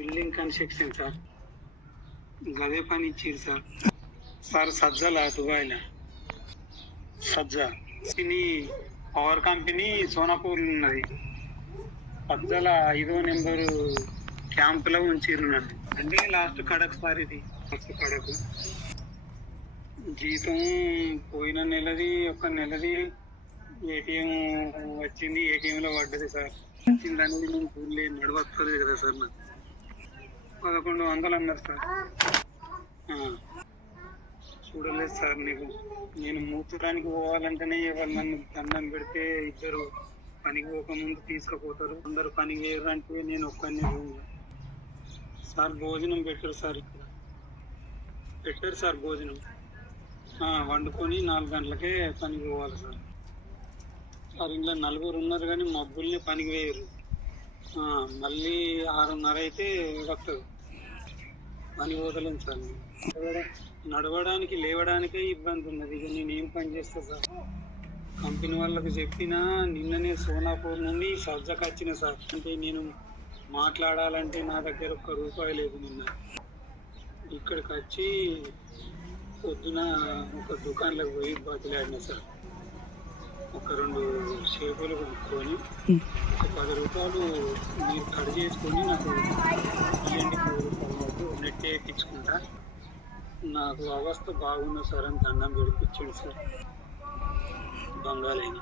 Building construction sir. గదే పని ఇచ్చారు సార్. సార్ సజ్జల దుబాయ్లో Sajja. Company power company Sonapur ఉన్నది. సజ్జల ఐదో నెంబరు క్యాంపులో ఉంచిర్రు నన్ను. అంటే లాస్ట్ కడక్ సార్ ఇది. ఫస్ట్ కడకు. జీతం పోయిన నెలది ఒక నెలది ఏటీఎం వచ్చింది. ఏటీఎం లో పడ్డది సార్. వచ్చింది అనేది నేను చూడలేదు. నడవస్తలేదు కదా సార్ నాకు. పదకొండు వందలు అన్నారు సార్. చూడలేదు సార్ నీకు. నేను మూతురానికి పోవాలంటేనే ఎవరు నన్ను దండం పెడితే ఇద్దరు పనికి పోకముందు తీసుకుపోతారు. అందరు పనికి వేయరంటే నేను ఒక్కనే సార్ భోజనం పెట్టరు సార్ ఇక్కడ. పెట్టారు సార్ భోజనం. వండుకొని నాలుగు గంటలకే పనికి పోవాలి సార్. సార్ ఇంట్లో నలుగురు ఉన్నారు కానీ మబ్బుల్ని పనికి వేయరు. మళ్ళీ ఆరున్నర అయితే వస్తారు పని పోతలేం సార్ నడవడానికి లేవడానికే ఇబ్బంది ఉన్నది. ఇక నేను ఏం పని చేస్తా సార్? కంపెనీ వాళ్ళకి చెప్పినా నిన్ననే సోనాపూర్ నుండి సజ్జకు వచ్చిన సార్. అంటే నేను మాట్లాడాలంటే నా దగ్గర ఒక్క రూపాయి లేదు నిన్న. ఇక్కడికి వచ్చి పొద్దున ఒక దుకాణంలోకి పోయి బతిలాడిన సార్. ఒక రెండు చేపలు కొనుక్కొని ఒక పది రూపాయలు మీరు కట్ చేసుకొని నాకు ఇవ్వండి పది రూపాయలు వద్దు నెట్ వేయించుకుంటా నాకు అవస్థ బాగున్నా సార్ అని దండం పెడిపించండి సార్. బంగాళైన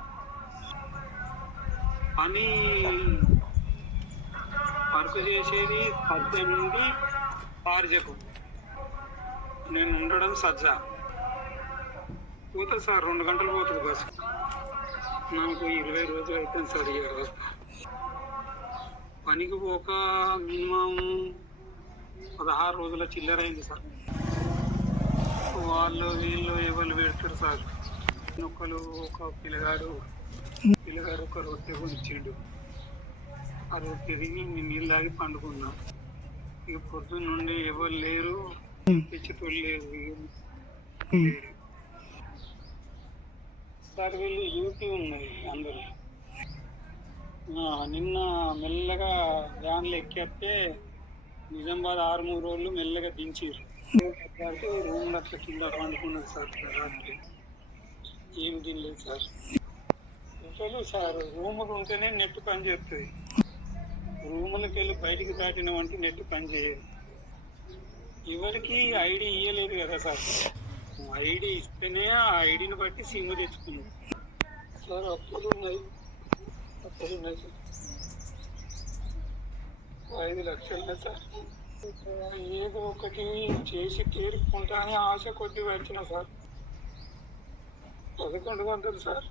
పని వర్క్ చేసేది పద్దెనిమిది పార్జకు నేను ఉండడం సజ్జా. పోతుంది సార్ రెండు గంటలు పోతుంది బస్ నాకు ఇరవై రోజులు అవుతుంది సార్ ఈ వ్యవస్థ పనికి పోక మినిమం పదహారు రోజుల చిల్లర అయింది సార్. వాళ్ళు వీళ్ళు ఎవరు పెడతారు సార్? ఒకరు ఒక పిల్లగాడు పిల్లగాడు ఒక రొట్టె కొనిచ్చిండు. ఆ రొట్టె తిని మేము నీళ్ళు తాగి పండుకున్నాం. ఇక పొద్దున్న నుండి ఎవరు లేరు తెచ్చేటోళ్ళు లేరు. ఇక సార్ వీళ్ళు యూపీ ఉన్నది అందరూ. నిన్న మెల్లగా వ్యాన్లు ఎక్కేస్తే నిజామాబాద్ ఆరు మూడు రోజులు మెల్లగా దించారు రూమ్ అట్లా కింద పండుకున్నది సార్ రాత్రి ఏం తినలేదు సార్. అసలు సార్ రూములు ఉంటేనే నెట్ పని చేస్తుంది రూములకి వెళ్ళి బయటికి దాటినామంటే నెట్ పని చేయదు. ఎవరికి ఐడి ఇయ్యలేదు కదా సార్. ఐడి ఇస్తేనే ఆ ఐడిని బట్టి సిమ్ తెచ్చుకున్నాం. సార్ అప్పులు ఉన్నాయి అప్పులు ఉన్నాయి సార్. ఐదు లక్షలు సార్. ఏదో ఒకటి చేసి తీరుకుంటా అని ఆశ కొద్ది వచ్చిన సార్. పదకొండు వందలు సార్.